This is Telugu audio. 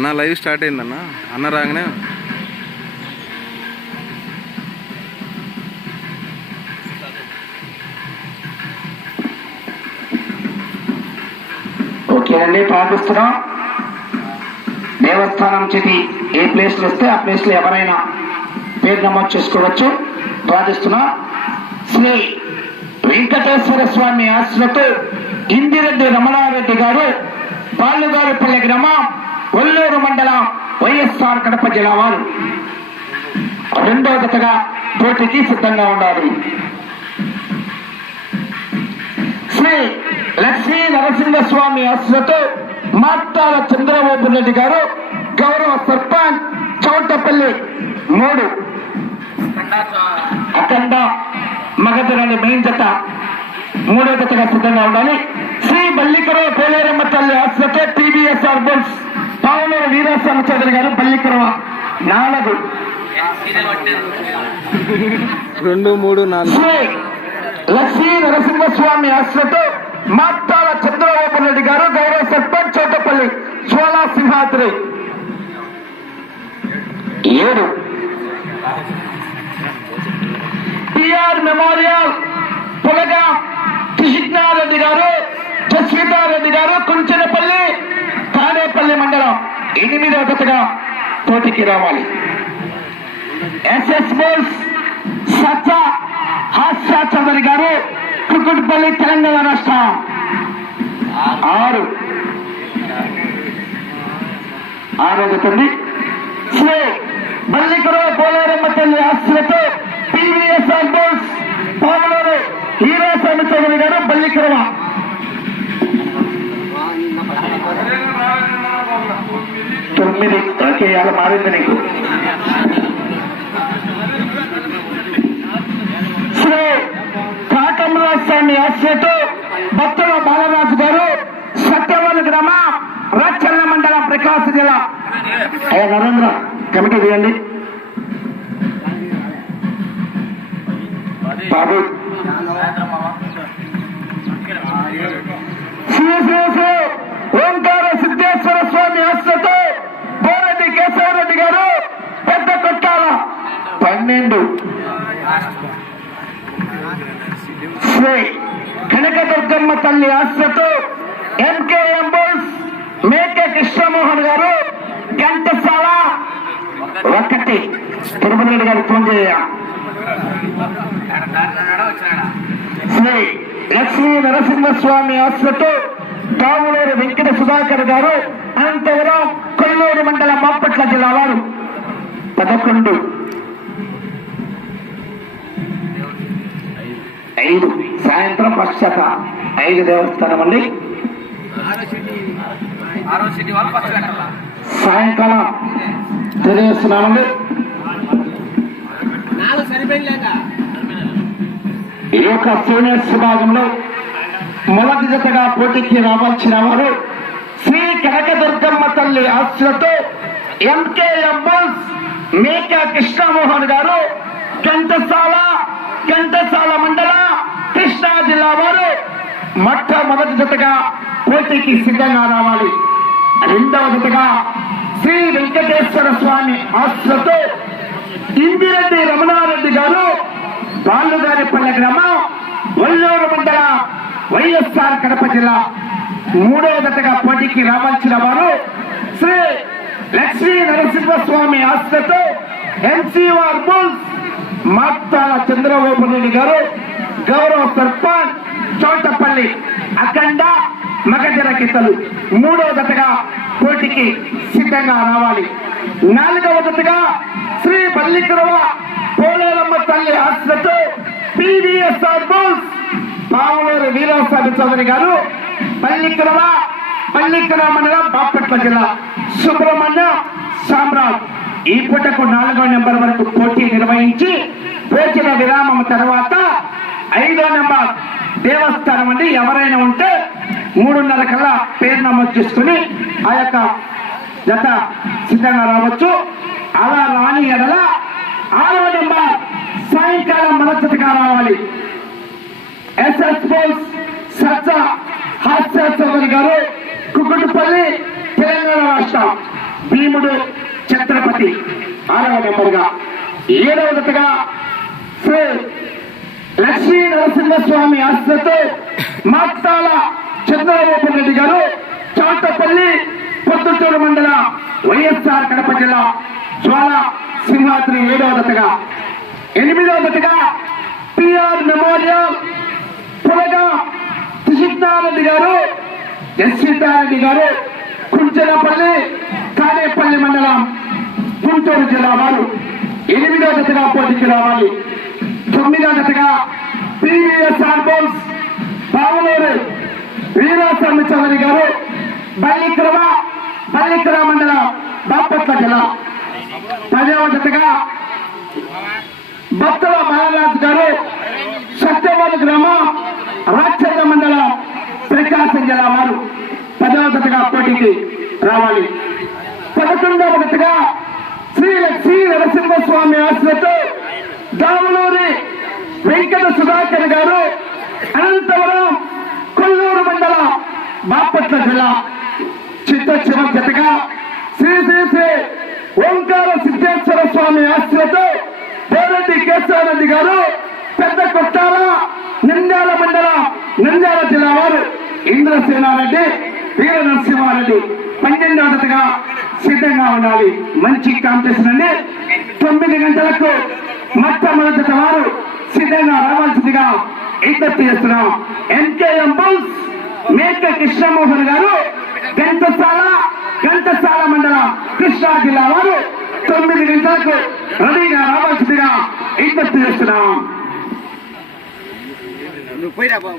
అన్న లైవ్ స్టార్ట్ అయిందన్న. అన్న రాగానే ఓకే అండి ప్రార్థిస్తున్నాం. దేవస్థానం చేతి ఏ ప్లేస్లో వస్తే ఆ ప్లేస్లో ఎవరైనా పేరు నమోదు చేసుకోవచ్చు. ప్రార్థిస్తున్నా. శ్రీ వెంకటేశ్వర స్వామి ఆశ్రతో ఇందిరెడ్డి రమణారెడ్డి గారు బాలుగారిపల్లి గ్రామం ఒల్లూరు మండలం వైఎస్ఆర్ కడప జిల్లా వారు రెండో జతగా పోటీకి సిద్ధంగా ఉండాలి శ్రీ లక్ష్మీ నరసింహస్వామి ఆశ్రతో మాత్తాల చంద్రబాబు రెడ్డి గారు గౌరవ సర్పంచ్ చౌటపల్లి మూడు. అఖండ మగధరాని మెయిన్ జత మూడో జతగా సిద్ధంగా ఉండాలి. శ్రీ మల్లికరావు పోలేరమ్మ తల్లి ఆశ్రతో టీవీఎస్ఆర్ బుల్స్ పావులూరు వీరాస్వామి చౌదరి గారు బల్లికరవ నాలుగు. రెండు మూడు నాలుగు. లక్ష్మీ నరసింహస్వామి ఆశ్రతో మాట్టాల చంద్రబాబు రెడ్డి గారు గౌరవ సర్పంచ్ చోటపల్లి చోళా సింహాద్రి ఏడు. టిఆర్ మెమోరియల్ పులగా కృష్ణారెడ్డి గారు జస్వితారెడ్డి గారు ఎనిమిదో దశగా తోటికి పోటీకి రావాలి. ఎస్ఎస్ బోల్స్ సచ్చ హాస్య చౌదరి గారు కుకుట్పల్లి తెలంగాణ రాష్ట్రం. ఆరు. ఆరో జతండి శ్రీ బల్లికరో పోలేరమ్మ తల్లి ఆశ్రతో TVSR bulls hero Chandra Chowdary garu Ballikurava తొమ్మిది ఓకే అలా మారింది నీకు. శ్రీ కాకమరాస్వామి ఆశ్రతో భక్తుల బాలరాజు గారు సత్యవరం గ్రామ రాచల్ల మండలం ప్రకాశం జిల్లా. అయ్యా నరేంద్ర కమిటీ తీయండి. బాబు. శ్రీ శ్రీ శ్రీ ఓంకార సిద్ధేశ్వర స్వామి ఆశ్రతో బోరెడ్డి కేశవరెడ్డి గారు పెద్ద కొట్టాల పన్నెండు. శ్రీ కనకదుర్గమ్మ తల్లి ఆశ్రతో ఎంకేఎం బోల్స్ మేకే కృష్ణమోహన్ గారు ఘంటసాల. ఒకటి. తిరుపతి రెడ్డి గారికి ఫోన్ చేయ. శ్రీ లక్ష్మీ నరసింహస్వామి ఆశ్రతో కావులూరు వెంకట సుధాకర్ గారు అనంతపురం కొల్లూరు మండలం మాపట్ల జిల్లా వారు. పదకొండు. సాయంత్రం పశ్చాత. ఐదు దేవస్థానం అండి సాయంకాలం తెలియజేస్తున్నామండి ఈ యొక్క సీనియర్స్ విభాగంలో మొదటి జతగా పోటీకి రావాల్సిన వారు శ్రీ కనకదుర్గమ్మ తల్లి ఆస్తులతో ఎంకే అబ్బోస్ మేకా కృష్ణమోహన్ గారు గంటసాల గంటసాల మండలం కృష్ణా జిల్లా వారు మొట్టమొదటి జతగా పోటీకి సిద్ధంగా రావాలి. రెండవ జతగా శ్రీ వెంకటేశ్వర స్వామి ఆశ్రతో ఇందిరెడ్డి రమణారెడ్డి గారు బాలుగారిపల్లె గ్రామం వల్లూరు మండల వైఎస్ఆర్ కడప జిల్లా మూడవ జతగా పోటీకి రావాల్సిన వారు శ్రీ లక్ష్మీ నరసింహస్వామి ఆశ్రతో ఎంసీఆర్ బుల్స్ మాత్తాల చంద్రబాబు నాయుడు గారు గౌరవ సర్పంచ్ చోటపల్లి అఖండ మగజర కిసలు మూడవ దశగా పోటీకి సిద్ధంగా రావాలి. నాలుగవ దశగా శ్రీ పల్లికరవ పోలేరమ్మ తల్లి ఆశ్రతో పివిఎస్ఆర్ బోల్స్ పావులూరు వీరస్వామి చౌదరి గారు పల్లికరవ పల్లికరవ మండలం బాపట్ల జిల్లా సుబ్రహ్మణ్య సామ్రాజ్ ఈ పూటకు నాలుగో నెంబర్ వరకు పోటీ నిర్వహించి భోజన విరామం తర్వాత ఐదో నెంబర్ దేవస్థానం అండి. ఎవరైనా ఉంటే మూడున్నర కల్లా పేరు నమోదు చేసుకుని ఆ యొక్క జత సిద్ధంగా రావచ్చు. అలా రాని ఎడల ఆరవ నెంబర్ సాయంకాలం మొదటిగా రావాలి. ఎస్ఎస్ బోల్స్ సత్స హాస్య గారు కుకుటుపల్లి తెలంగాణ రాష్ట్రం. నెంబర్గా. ఏడవ జతగా శ్రీ లక్ష్మీ నరసింహస్వామి ఆశ్రతో మాక్తాల చంద్రబాబు రెడ్డి గారు చాటపల్లి పొద్దుటూరు మండల వైఎస్ఆర్ కడప జిల్లా జ్వాల సింహాద్రి ఏడవ దశగా ఎనిమిదవ దశగా పిఆర్ మెమోరియల్ పులగా కృష్ణారెడ్డి గారు ఎస్ గారు కుంచెలపల్లి కానేపల్లి మండలం గుంటూరు జిల్లా వారు. ఎనిమిదవ దశగా పోటీకి రావాలి. తొమ్మిదవ జతగా పివిఎస్ఆర్ బోల్స్ పావులూరు వీరాస్వామి చౌదరి గారు బలిక్రమ బల్లిక్రమ మండలం బాపట్ల జిల్లా. పదవ జతగా భక్తుల మహారాజ్ గారు సత్యవాద గ్రామం రాచర్ల మండలం ప్రకాశం జిల్లా వారు పదవ జతగా పోటీకి రావాలి. పదకొండవ జతగా శ్రీ శ్రీ నరసింహస్వామి ఆశ్రతో వెంకట సుధాకర్ గారు అనంతపురం కొల్లూరు మండల బాపట్ల జిల్లా చిత్త చివ జతగా శ్రీ శ్రీ శ్రీ ఓంకార సిద్ధేశ్వర స్వామి ఆశ్రతో పోరెడ్డి కేశవరెడ్డి గారు పెద్ద కొట్టాల నింద్యాల మండల నింద్యాల జిల్లా వారు ఇంద్రసేనారెడ్డి వీర నరసింహారెడ్డి. పన్నెండవ సిద్ధంగా ఉండాలి. మంచి కాంపిటీషన్ అండి. తొమ్మిది గంటలకు మొట్టమొదటి వారు సిద్ధంగా రావాల్సిందిగా విజ్ఞప్తి చేస్తున్నాం. ఎన్కేఎం బుల్స్ మేక కృష్ణమోహన్ గారు గంటసాల గంటసాల మండలం కృష్ణా జిల్లా వారు తొమ్మిది గంటలకు రెడీగా రావాల్సిందిగా విజ్ఞప్తి చేస్తున్నాం. నువ్వు పోయిరా బాబు.